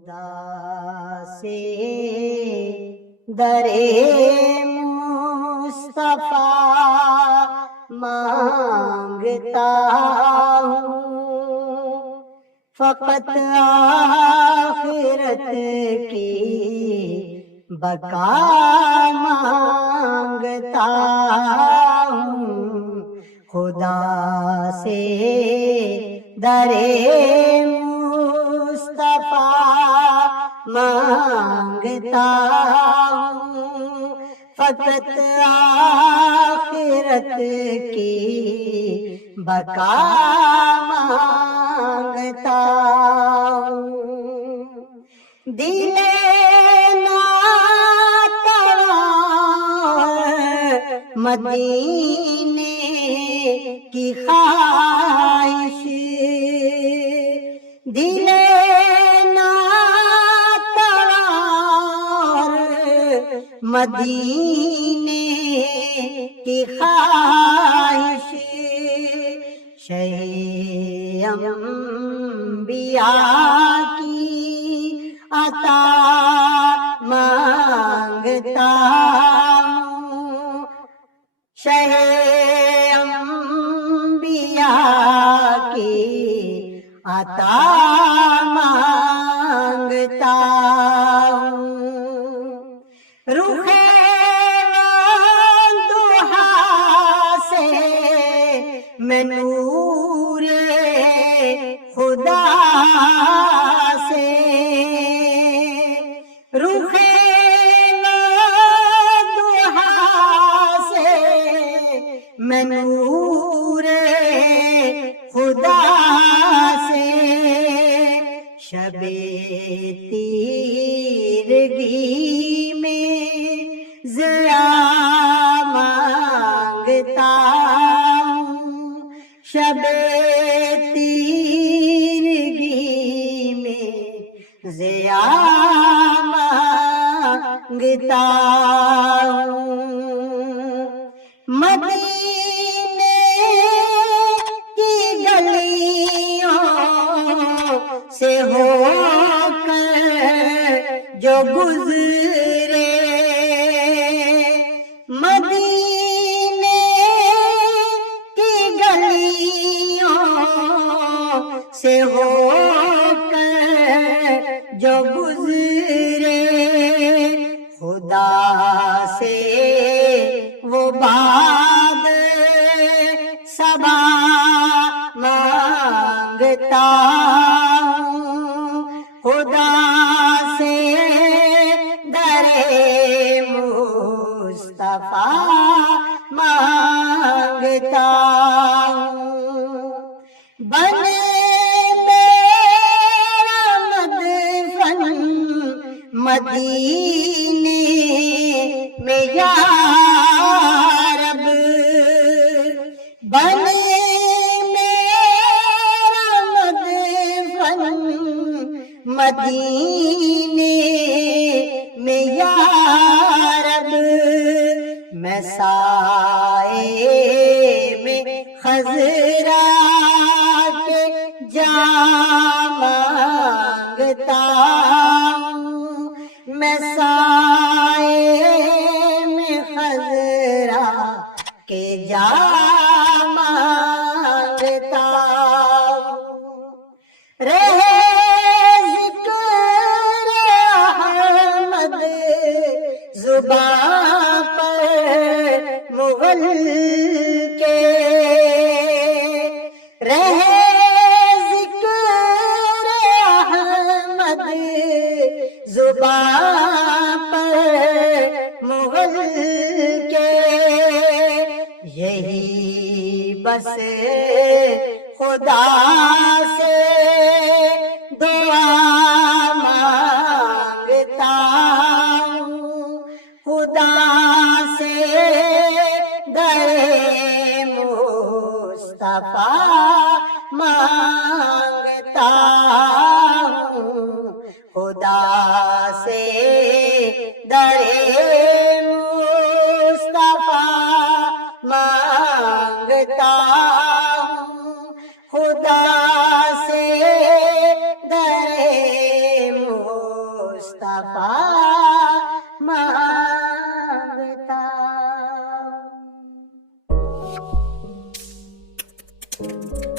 خدا سے درے مصطفیٰ مانگتا ہوں، فقط آخرت کی بقا مانگتا ہوں، خدا سے درے مصطفیٰ مانگتا ہوں، فقط آخرت کی بقا مانگتا ہوں، دل ناتوان مدینے کی خواہش، دل ناتوان مدینے کی خواہش، شہ انبیاء کی عطا مانگتا ہوں، شہ انبیاء کی عطا مانگتا ہوں، رخ والضحیٰ سے میں نور خدا سے، رخ والضحیٰ سے میں نور خدا سے، شب تیرگی میں ضیاء مانگتا ہوں، شب تیرگی میں ضیاء مانگتا ہوں، مدینے کی گلیوں سے ہو کر جو گزرے، مدینے کی گلیوں سے ہو کر جو گزرے، خدا سے وہ باد صبا مانگتا ہوں، خدا سے درے مصطفیٰ مانگتا ہوں، بن میرا مدفن مدینے میں یا رب، بن میرا مدفن مدینے میں یا رب، میں سائے میں خضرا کے جا مانگتا ہوں، میں سائے میں خضرا کے جا مانگتا ہوں، رہے ذکر احمد زباں پر مغل کے، رہے ذکر احمد زباں پر مغل کے، یہی بس خدا سے دعا مانگتا ہوں، خدا سے درے مصطفیٰ مانگتا ہوں، خدا سے درے مصطفیٰ مانگتا ہوں، خدا سے درے مصطفیٰ مانگتا ہوں.